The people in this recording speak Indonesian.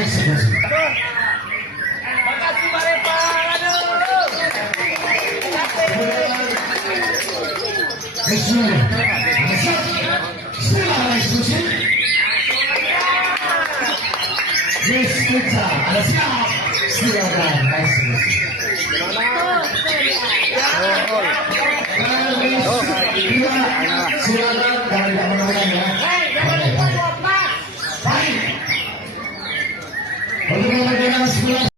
eksekusi. Makasih Pak Repa. Eksekusi. Silakan eksekusi. Yes, kita ada siap. Silakan eksekusi. Silakan dan tidak mengenai ya. Baik. Untuk